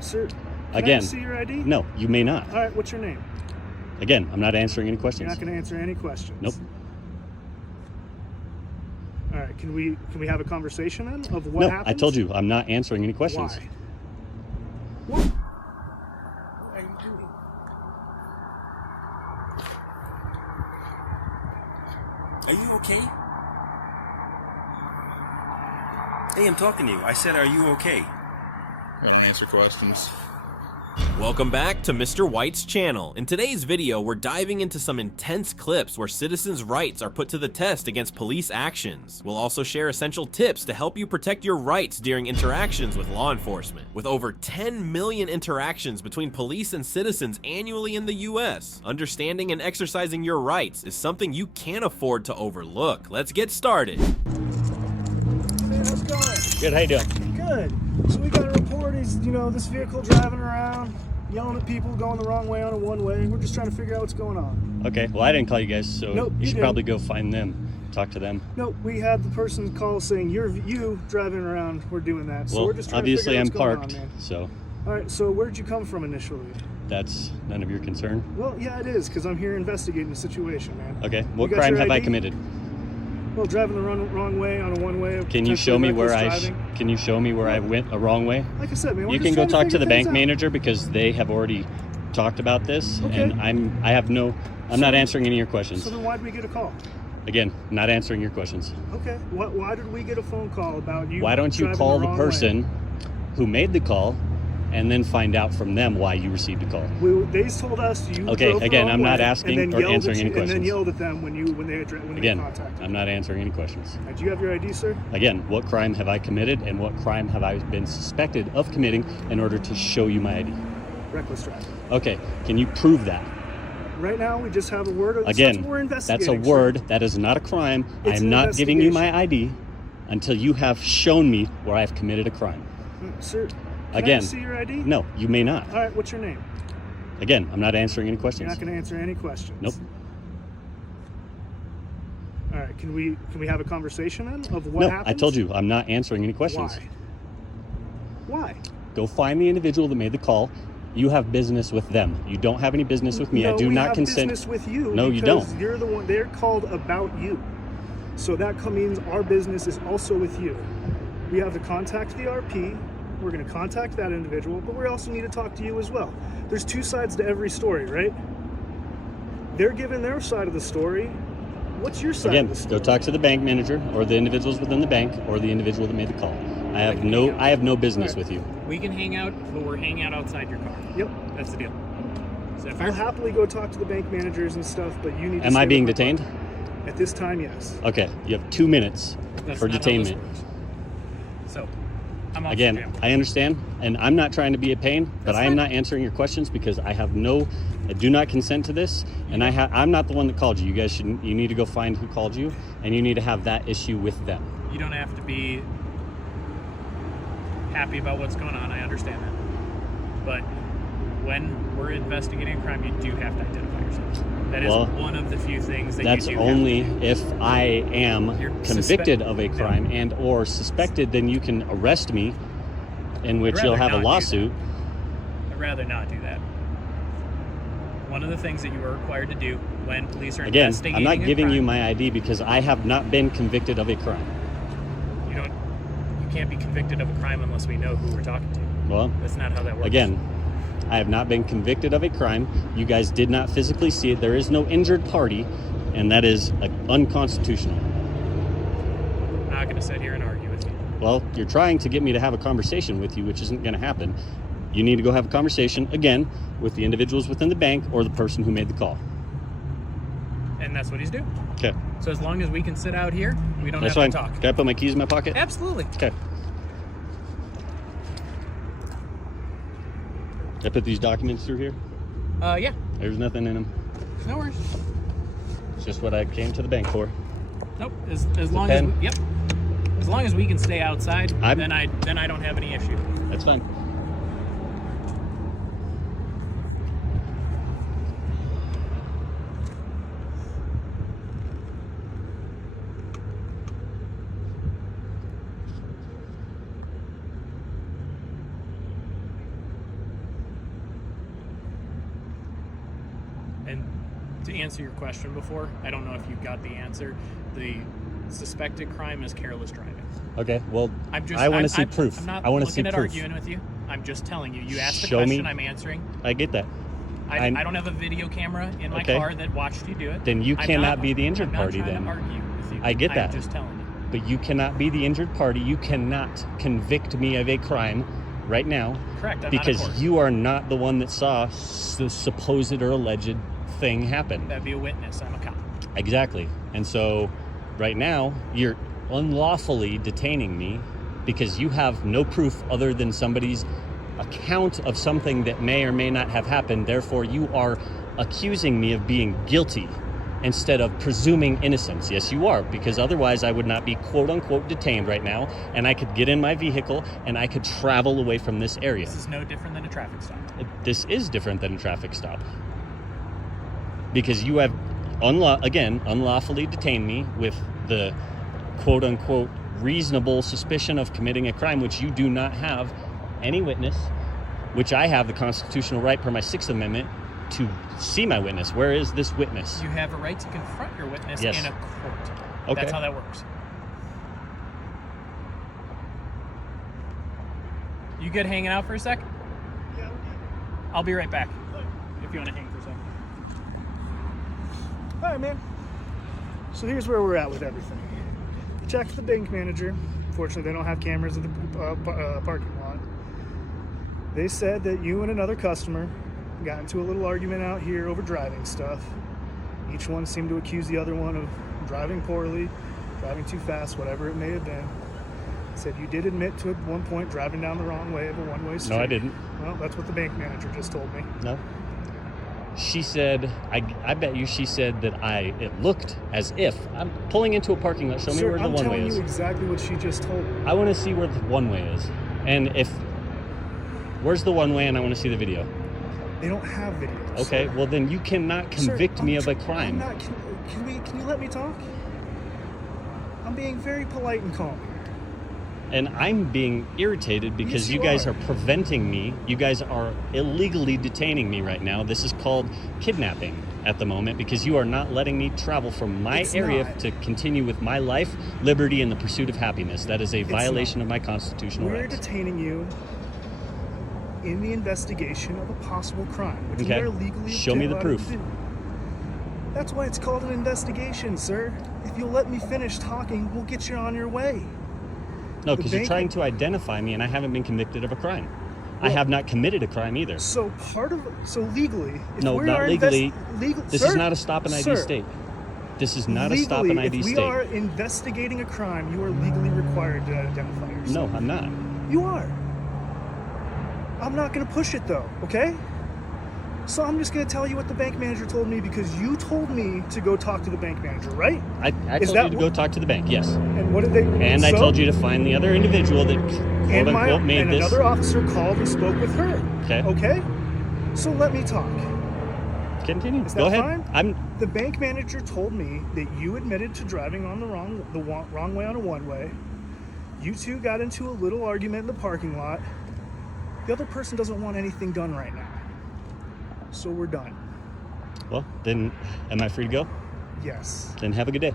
Sir, Again, I see your ID? No, you may not. All right, what's your name? Again, I'm not answering any You're questions. not going to answer any questions. Nope. All right, can we have a conversation then of what No, happened? I told you I'm not answering any questions. Why? What are you doing? Are you okay? Hey, I'm talking to you. I said, are you okay? I don't answer questions. Welcome back to Mr. White's channel. In today's video, we're diving into some intense clips where citizens' rights are put to the test against police actions. We'll also share essential tips to help you protect your rights during interactions with law enforcement. With over 10 million interactions between police and citizens annually in the US, understanding and exercising your rights is something you can't afford to overlook. Let's get started. Hey, how's it going? Good, how you doing? Good. So we got a report. He's, this vehicle driving around, yelling at people, going the wrong way on a one-way. We're just trying to figure out what's going on. Okay, well, I didn't call you guys, so Nope, you you should didn't. probably go find them, talk to them. No, we had the person call saying you driving around. We're doing that. So Well, we're just trying obviously to I'm figure out what's parked, going on, man. so All right. So where did you come from initially? that's none of your concern. Well, yeah, it is because I'm here investigating the situation, man. Okay, what You got crime your have I ID? committed? Well, driving the wrong way on a one-way. Can you show me where potentially Can you show me where I went a wrong way? Like I said, man, we're You just can go trying talk to the figure bank things out. manager because they have already talked about this, Okay. and I'm not answering any of your questions. So then why did we get a call? Again, not answering your questions. Okay. Why did we get a phone call about you? Why don't you driving call the wrong way? person who made the call and then find out from them why you received a call? They told us you. Okay, drove the again, wrong I'm not way, asking and then or yelled answering at any you, and then questions. yelled at them when they Again, contacted. I'm not answering any questions. Right, do you have your ID, sir? Again, what crime have I committed and what crime have I been suspected of committing in order to show you my ID? Reckless driving. Okay, can you prove that? Right now, we just have a word. That's what Again, we're that's investigating, a sir. word. That is not a crime. I It's am an not giving you my investigation. ID until you have shown me where I've committed a crime. Sir, can Again, I see your ID? No, you may not. All right, what's your name? Again, I'm not answering any You're questions. not going to answer any questions. Nope. All right, can we have a conversation then of what No, happened? I told you I'm not answering any questions. Why? Go find the individual that made the call. You have business with them. You don't have any business with me. No, I do we not have consent. business with you. No, you because don't. You're the one. They're called about you, so that means our business is also with you. We have to contact the RP. We're going to contact that individual, but we also need to talk to you as well. There's two sides to every story, right? They're giving their side of the story. What's your side Again, of the story? go talk to the bank manager or the individuals within the bank or the individual that made the call. I have no business with you. We can hang out, but we're hanging out outside your car. Yep. That's the deal. Is that I'll fair? happily go talk to the bank managers and stuff, but you need to Am stay I with being my detained? car. At this time, yes. Okay, you have 2 minutes That's for not how this detainment. works. So, I'm off Again, the jail. I understand, and I'm not trying to be a pain, but That's I am fine. not answering your questions because I do not consent to this, and I'm not the one that called you. You guys you need to go find who called you, and you need to have that issue with them. You don't have to be happy about what's going on. I understand that. But when we're investigating a crime, you do have to identify yourself. That is Well, one of the few things that That's you do have only to do. if I am You're convicted suspect- of a No. crime and or suspected, then you can arrest me, in which I'd you'll rather have a not do lawsuit. I'd rather not do that. One of the things that you are required to do when police are Again, investigating I'm not a giving crime, you my ID because I have not been convicted of a crime. You can't be convicted of a crime unless we know who we're talking to. Well, That's not how that works. again, I have not been convicted of a crime. You guys did not physically see it. There is no injured party, and that is unconstitutional. I'm not going to sit here and argue with you. Well, you're trying to get me to have a conversation with you, which isn't going to happen. You need to go have a conversation, again, with the individuals within the bank or the person who made the call. And that's what he's doing. Okay, So as long as we can sit out here, we don't that's have fine. to talk. Can I put my keys in my pocket? Absolutely. Okay. Can I put these documents through here? Yeah. There's nothing in them. No worries. It's just what I came to the bank for. Nope. As long pen. as as long as we can stay outside, I'm- then I don't have any issue. It's fine. And to answer your question before, I don't know if you got the answer. The suspected crime is careless driving. Okay, well, I want to see proof. I'm not I want to see looking at proof. arguing with you. I'm just telling you. You asked the Show question, me. I'm answering. I get that. I don't have a video camera in my Okay. car that watched you do it. Then you cannot be the injured party I'm not then. trying to argue with you. I get that. I'm just telling you. But you cannot be the injured party. You cannot convict me of a crime right now. Correct. I'm Because not a court. you are not the one that saw the supposed or alleged thing happen. That'd be a witness. I'm a cop. Exactly. And so right now you're unlawfully detaining me because you have no proof other than somebody's account of something that may or may not have happened. Therefore, you are accusing me of being guilty instead of presuming innocence. Yes, you are, because otherwise I would not be quote unquote detained right now, and I could get in my vehicle and I could travel away from this area. This is no different than a traffic stop. This is different than a traffic stop because you have unlawfully detained me with the quote unquote reasonable suspicion of committing a crime, which you do not have any witness, which I have the constitutional right per my 6th Amendment to see my witness. Where is this witness? You have a right to confront your witness Yes. in a court. Okay. That's how that works. You good hanging out for a sec? Yeah. I'll be right back. If you want to hang for a sec. All right, man. So here's where we're at with everything. Checked the bank manager. Fortunately, they don't have cameras in the parking lot. They said that you and another customer got into a little argument out here over driving stuff. Each one seemed to accuse the other one of driving poorly, driving too fast, whatever it may have been. Said you did admit to at one point driving down the wrong way of a one-way street. No, I didn't. Well, that's what the bank manager just told me. No. She said, I bet you she said that it looked as if I'm pulling into a parking lot. Show me Sir, where the I'm one-way telling is. you exactly what she just told me. I want to see where the one-way is. And where's the one-way, and I want to see the video. They don't have videos. Okay, sir. well then you cannot convict Sir, me of a I'm crime. not, can you let me talk? I'm being very polite and calm. And I'm being irritated because Yes, you you guys are. are preventing me. You guys are illegally detaining me right now. This is called kidnapping at the moment because you are not letting me travel from my It's area not. to continue with my life, liberty, and the pursuit of happiness. That is a violation of my constitutional We're rights. detaining you in the investigation of a possible crime, which Okay. we are legally Show me the allowed proof. to do. That's why it's called an investigation, sir. If you'll let me finish talking, we'll get you on your way. No, the because you're bank- trying to identify me and I haven't been convicted of a crime. I Well- have not committed a crime either. So legally, if No, we not are legally. legal, This sir, is not a stop and ID sir, state. This is not legally, a stop and ID if we state. are investigating a crime, you are legally required to identify yourself. No, I'm not. You are. I'm not going to push it though, okay? So I'm just going to tell you what the bank manager told me because you told me to go talk to the bank manager, right? I Is told that you to go talk to the bank, yes. And what did they? And I told you to find the other individual that quote and unquote made and this. another officer called and spoke with her. Okay. Okay. So let me talk. Continue. Is Go that ahead. fine? The bank manager told me that you admitted to driving on the wrong way on a one-way. You two got into a little argument in the parking lot. The other person doesn't want anything done right now. So we're done. Well, then am I free to go? Yes. Then have a good day.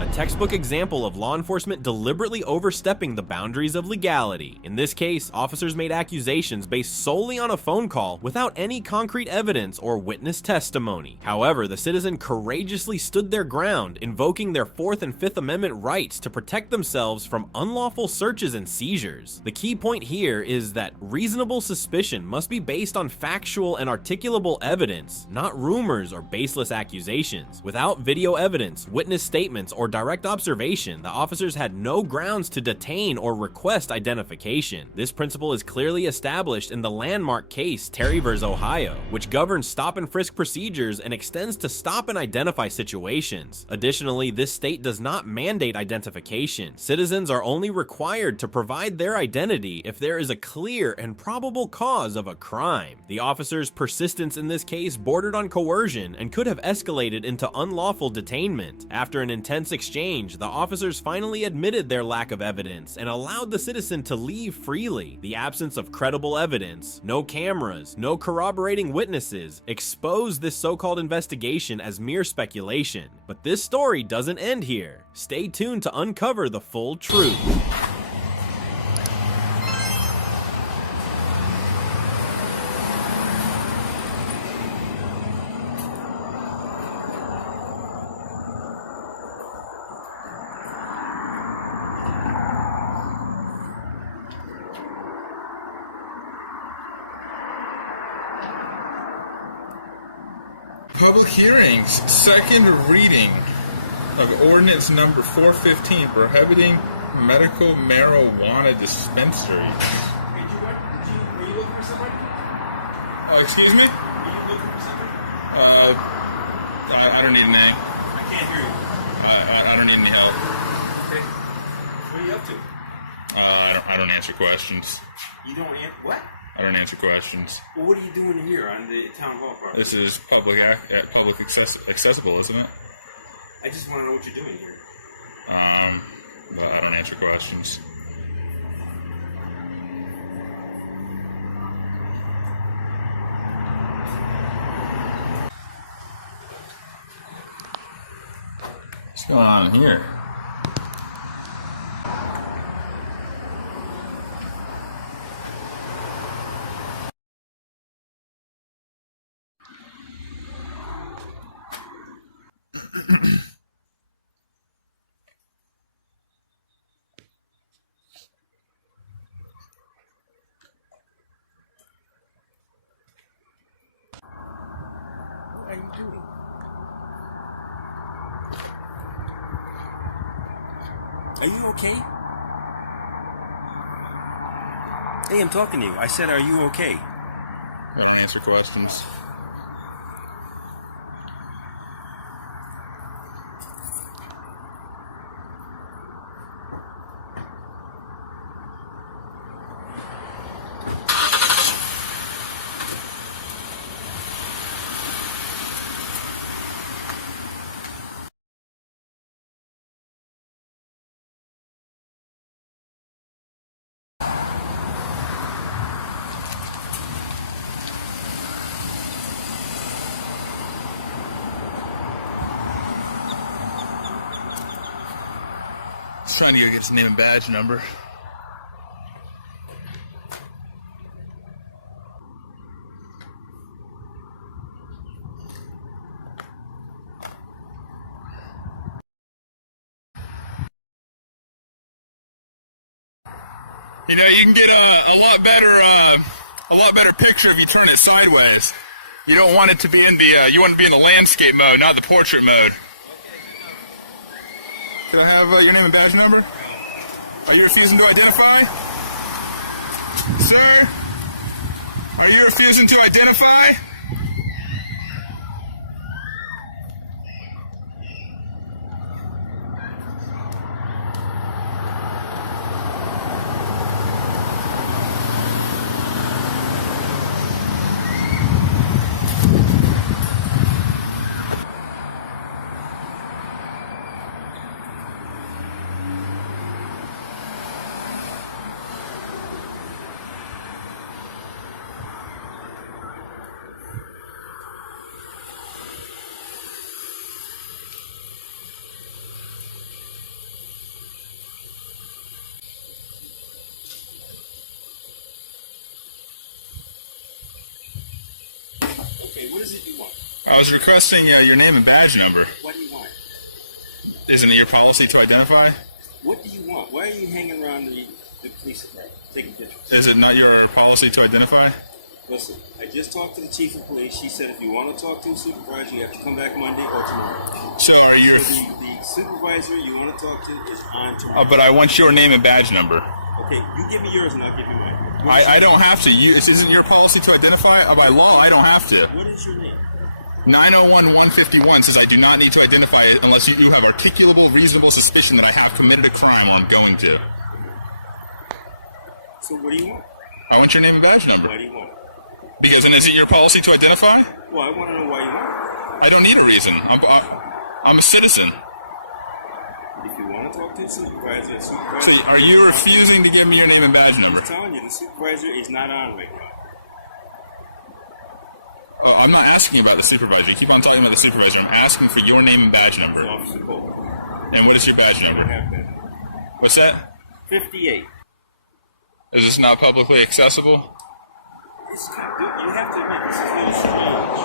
A textbook example of law enforcement deliberately overstepping the boundaries of legality. In this case, officers made accusations based solely on a phone call without any concrete evidence or witness testimony. However, the citizen courageously stood their ground, invoking their 4th and 5th Amendment rights to protect themselves from unlawful searches and seizures. The key point here is that reasonable suspicion must be based on factual and articulable evidence, not rumors or baseless accusations. Without video evidence, witness statements, or direct observation, the officers had no grounds to detain or request identification. This principle is clearly established in the landmark case Terry vs. Ohio, which governs stop and frisk procedures and extends to stop and identify situations. Additionally, this state does not mandate identification. Citizens are only required to provide their identity if there is a clear and probable cause of a crime. The officers' persistence in this case bordered on coercion and could have escalated into unlawful detainment. After an intense exchange exchange, the officers finally admitted their lack of evidence and allowed the citizen to leave freely. The absence of credible evidence, no cameras, no corroborating witnesses, exposed this so-called investigation as mere speculation. But this story doesn't end here. Stay tuned to uncover the full truth. Public hearings, second reading of ordinance number 415 prohibiting medical marijuana dispensaries. Were you looking for somebody? Excuse me? Were you looking for somebody? I don't need any. I can't hear you. I don't need any help. Okay. What are you up to? I don't answer questions. You don't answer what? I don't answer questions. Well, what are you doing here on the town hall property? This is public accessible, isn't it? I just want to know what you're doing here. But I don't answer questions. What's going on here? What are you doing? Are you okay? Hey, I'm talking to you. I said, are you okay? I don't answer questions. He's trying to go get his name and badge number. You know, you can get a lot better picture if you turn it sideways. You don't want it to be in the you want it to be in the landscape mode, not the portrait mode. Could I have your name and badge number? No. Are you refusing to identify? Sir? Are you refusing to identify? Okay, what is it you want? I was requesting your name and badge number. What do you want? Isn't it your policy to identify? What do you want? Why are you hanging around the police department taking pictures? Is it not your policy to identify? Listen, I just talked to the chief of police. She said if you want to talk to a supervisor, you have to come back Monday or tomorrow. So are you... So the supervisor you want to talk to is on tomorrow. but I want your name and badge number. Okay, you give me yours and I'll give you mine. I don't have to. Isn't your policy to identify? By law, I don't have to. What is your name? 901-151 says I do not need to identify it unless you have articulable, reasonable suspicion that I have committed a crime or I'm going to. So what do you want? I want your name and badge number. Why do you want it? Because then is it your policy to identify? Well, I want to know why you want it. I don't need a reason. I'm a citizen. to talk to the supervisor, So are you refusing to give me your name and badge number? I'm telling you, the supervisor is not on right now. Oh, I'm not asking about the supervisor. You keep on talking about the supervisor. I'm asking for your name and badge number. Officer Cole. And what is your badge I number? have that. What's that? 58. Is this not publicly accessible? It's kind of, you have to admit, this is a little strange.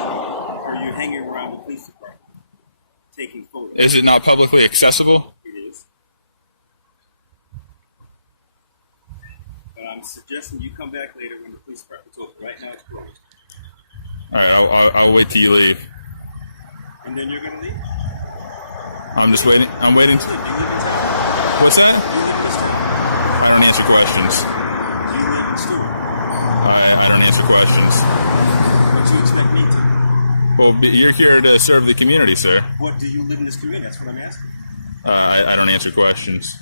Are you hanging around the police department taking photos? Is it not publicly accessible? It is. But I'm suggesting you come back later when the police department's open. Right now it's closed. All right, I'll wait till you leave. And then you're gonna leave? I'm just waiting. I'm waiting. Do you live in town? What's that? Do you live in this town? I don't answer questions. Do you live in Stewart? I don't answer questions. What do you expect me to? Well, you're here to serve the community, sir. What do you live in this community? That's what I'm asking. I don't answer questions.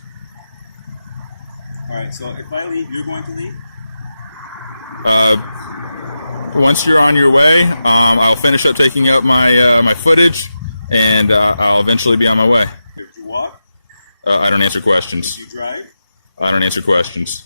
All right. So if I leave, you're going to leave? Once you're on your way, I'll finish up taking up my my footage, and I'll eventually be on my way. Do you walk? I don't answer questions. Do you drive? I don't answer questions.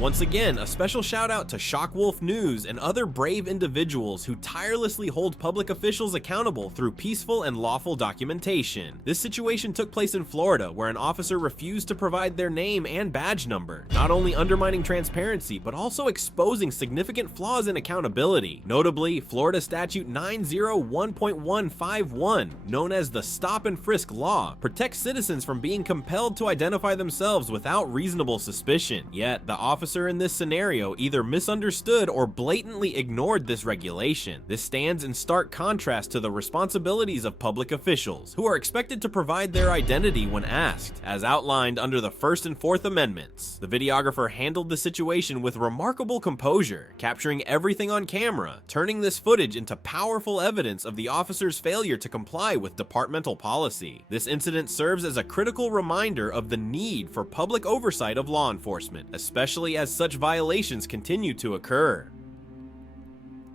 Once again, a special shout out to Shockwolf News and other brave individuals who tirelessly hold public officials accountable through peaceful and lawful documentation. This situation took place in Florida, where an officer refused to provide their name and badge number, not only undermining transparency, but also exposing significant flaws in accountability. Notably, Florida Statute 901.151, known as the Stop and Frisk Law, protects citizens from being compelled to identify themselves without reasonable suspicion. Yet, the officer in this scenario either misunderstood or blatantly ignored this regulation. This stands in stark contrast to the responsibilities of public officials, who are expected to provide their identity when asked, as outlined under the First and Fourth Amendments. The videographer handled the situation with remarkable composure, capturing everything on camera, turning this footage into powerful evidence of the officer's failure to comply with departmental policy. This incident serves as a critical reminder of the need for public oversight of law enforcement, especially as such violations continue to occur.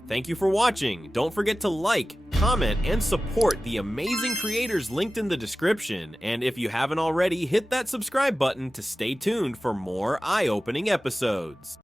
Thank you for watching. Don't forget to like, comment, and support the amazing creators linked in the description. And if you haven't already, hit that subscribe button to stay tuned for more eye-opening episodes.